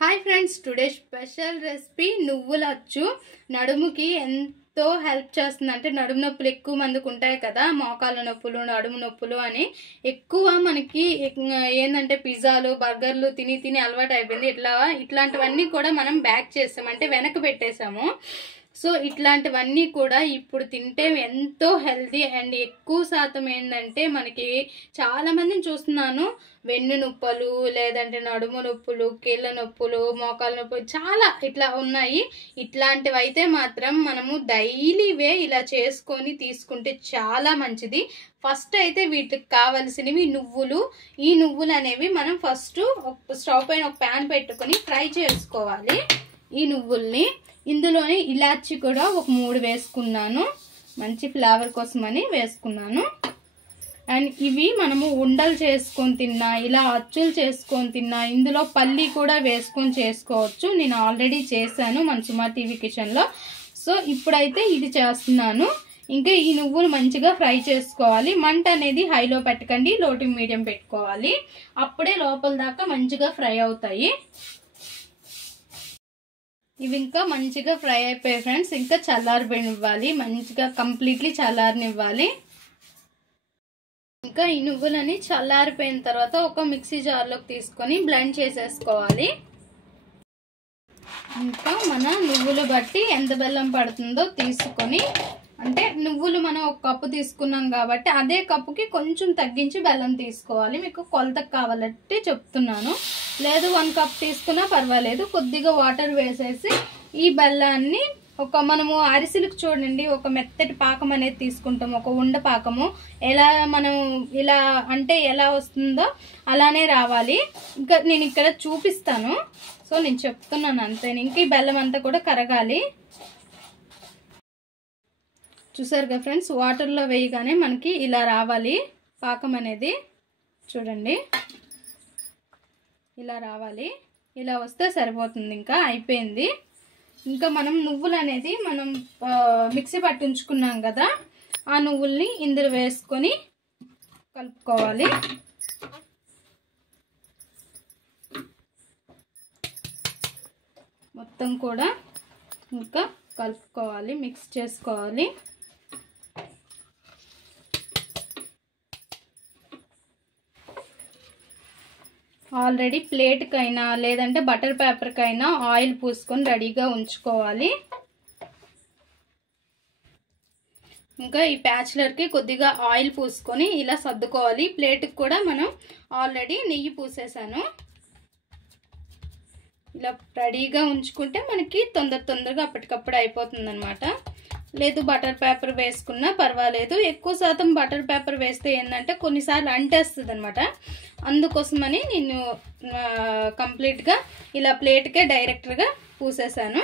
Hi friends, today special recipe నువ్వుల అచ్చు. నడుముకి ఎంతో హెల్ప్ చేస్తుంది. అంటే నడుము నొప్పులు ఎక్కువ మందికి ఉంటాయి కదా, మోకాళ్ళ నొప్పులు, నడుము నొప్పులు అని. ఎక్కువ మనకి ఏంటంటే పిజ్జాలు, బర్గర్లు తిని తిని అలవాటు అయిపోయింది. ఇట్లాంటివన్నీ కూడా మనం బ్యాక్ చేస్తాం, అంటే వెనక పెట్టేసాము. సో ఇట్లాంటివన్నీ కూడా ఇప్పుడు తింటే ఎంతో హెల్తీ అండ్ ఎక్కువ శాతం ఏంటంటే మనకి చాలా మందిని చూస్తున్నాను, వెన్ను నొప్పులు, లేదంటే నడుము నొప్పులు, కీళ్ళ నొప్పులు, మోకాళ్ళ నొప్పులు చాలా ఇట్లా ఉన్నాయి. ఇట్లాంటివి అయితే మాత్రం మనము డైలీ ఇలా చేసుకొని తీసుకుంటే చాలా మంచిది. ఫస్ట్ అయితే వీటికి కావాల్సినవి నువ్వులు. ఈ నువ్వులు అనేవి మనం ఫస్ట్ స్టవ్ పైన ఒక ప్యాన్ పెట్టుకొని ఫ్రై చేసుకోవాలి. ఈ నువ్వుల్ని ఇందులోనే ఇలాచి కూడా ఒక 3 వేసుకున్నాను, మంచి ఫ్లేవర్ కోసమని వేసుకున్నాను. అండ్ ఇవి మనము ఉండలు చేసుకొని తిన్నా, ఇలా అచ్చులు చేసుకొని తిన్నా, ఇందులో పల్లి కూడా వేసుకొని చేసుకోవచ్చు. నేను ఆల్రెడీ చేశాను మన సుమా టీవీ కిచెన్లో. సో ఇప్పుడైతే ఇది చేస్తున్నాను. ఇంకా ఈ నువ్వులు మంచిగా ఫ్రై చేసుకోవాలి. మంట అనేది హైలో పెట్టకండి, లో టు మీడియం పెట్టుకోవాలి. అప్పుడే లోపల దాకా మంచిగా ఫ్రై అవుతాయి. ఇవి ఇంకా మంచిగా ఫ్రై అయిపోయాయి ఫ్రెండ్స్. ఇంకా చల్లారనివ్వాలి, మంచిగా కంప్లీట్లీ చల్లారనివ్వాలి. ఇంకా ఈ నువ్వులని చల్లారిపోయిన తర్వాత ఒక మిక్సీ జార్లోకి తీసుకొని బ్లెండ్ చేసేసుకోవాలి. ఇంకా మన నువ్వులు బట్టి ఎంత బెల్లం పడుతుందో తీసుకొని, అంటే నువ్వులు మనం 1 కప్పు తీసుకున్నాం కాబట్టి అదే కప్పుకి కొంచెం తగ్గించి బెల్లం తీసుకోవాలి. మీకు కొలతకు కావాలంటే చెప్తున్నాను. లేదు 1 కప్ తీసుకున్నా పర్వాలేదు. కొద్దిగా వాటర్ వేసేసి ఈ బెల్లాన్ని మనము అరిసెలకు చూడండి, ఒక మెత్తటి పాకం అనేది తీసుకుంటాం, ఒక ఉండ పాకము. ఎలా మనం ఇలా అంటే ఎలా వస్తుందో అలానే రావాలి. ఇంకా నేను ఇక్కడ చూపిస్తాను, సో నేను చెప్తున్నాను అంతే. ఇంకా ఈ బెల్లం అంతా కూడా కరగాలి. చూసారు కదా ఫ్రెండ్స్, వాటర్లో వేయగానే మనకి ఇలా రావాలి పాకం అనేది. చూడండి, ఇలా రావాలి. ఇలా వస్తే సరిపోతుంది, ఇంకా అయిపోయింది. ఇంకా మనం నువ్వులు అనేది మనం మిక్సీ పట్టి ఉంచుకున్నాం కదా, ఆ నువ్వుల్ని ఇందులో వేసుకొని కలుపుకోవాలి. మొత్తం కూడా ఇంకా కలుపుకోవాలి, మిక్స్ చేసుకోవాలి. ఆల్రెడీ ప్లేట్కైనా లేదంటే బటర్ పేపర్కైనా ఆయిల్ పూసుకొని రెడీగా ఉంచుకోవాలి. ఇంకా ఈ ప్యాచ్లర్కి కొద్దిగా ఆయిల్ పూసుకొని ఇలా సర్దుకోవాలి. ప్లేట్కి కూడా మనం ఆల్రెడీ నెయ్యి పూసేసాను. ఇలా రెడీగా ఉంచుకుంటే మనకి తొందరగా అప్పటికప్పుడు అయిపోతుంది అనమాట. లేదు బటర్ పేపర్ వేసుకున్నా పర్వాలేదు. ఎక్కువ శాతం బటర్ పేపర్ వేస్తే ఏంటంటే కొన్నిసార్లు అంటేస్తుంది అనమాట. అందుకోసమని నేను కంప్లీట్గా ఇలా ప్లేట్కే డైరెక్ట్గా పూసేసాను.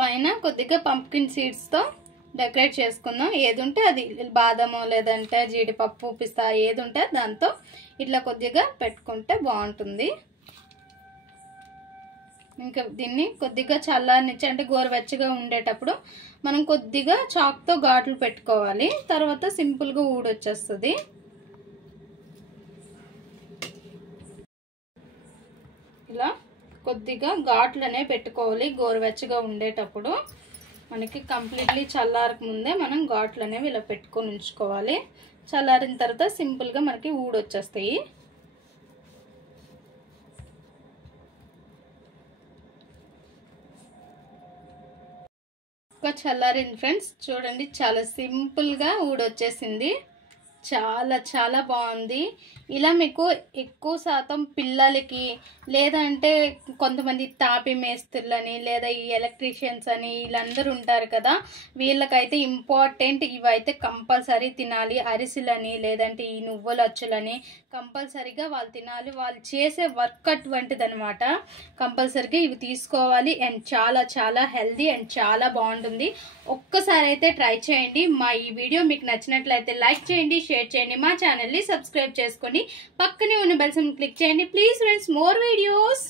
పైన కొద్దిగా పంప్కిన్ సీడ్స్తో డెకరేట్ చేసుకుందాం. ఏది ఉంటే అది, బాదము లేదంటే జీడిపప్పు, పిస్తా ఏది ఉంటే దాంతో ఇట్లా కొద్దిగా పెట్టుకుంటే బాగుంటుంది. ఇంకా దీన్ని కొద్దిగా చల్లారనిచ్చి, అంటే గోరువెచ్చగా ఉండేటప్పుడు మనం కొద్దిగా చాక్తో ఘాట్లు పెట్టుకోవాలి. తర్వాత సింపుల్గా ఊడొచ్చేస్తుంది. ఇలా కొద్దిగా ఘాట్లనే పెట్టుకోవాలి గోరువెచ్చగా ఉండేటప్పుడు. మనకి కంప్లీట్లీ చల్లారక ముందే మనం ఘాట్లు అనేవి ఇలా పెట్టుకొని ఉంచుకోవాలి. చల్లారిన తర్వాత సింపుల్గా మనకి ఊడొచ్చేస్తాయి. చల్లారింది ఫ్రెండ్స్, చూడండి చాలా సింపుల్గా ఊడొచ్చేసింది. చాలా బాగుంది. ఇలా మీకు ఎక్కువ శాతం పిల్లలకి, లేదంటే కొంతమంది తాపి మేస్త్రులని, లేదా ఈ ఎలక్ట్రీషియన్స్ అని వీళ్ళందరూ ఉంటారు కదా, వీళ్ళకైతే ఇంపార్టెంట్ ఇవైతే కంపల్సరీ తినాలి. అరిసెలని లేదంటే ఈ నువ్వుల అచ్చులని కంపల్సరీగా వాళ్ళు తినాలి. వాళ్ళు చేసే వర్క్ అటువంటిది అనమాట. కంపల్సరీగా ఇవి తీసుకోవాలి. అండ్ చాలా హెల్దీ అండ్ చాలా బాగుంటుంది. ఒక్కసారి అయితే ట్రై చేయండి. మా ఈ వీడియో మీకు నచ్చినట్లయితే లైక్ చేయండి, షేర్ చేయండి, మా ఛానల్ని సబ్స్క్రైబ్ చేసుకోండి, పక్కనే ఉన్న బెల్ సింబల్ క్లిక్ చేయండి. Please friends, more videos.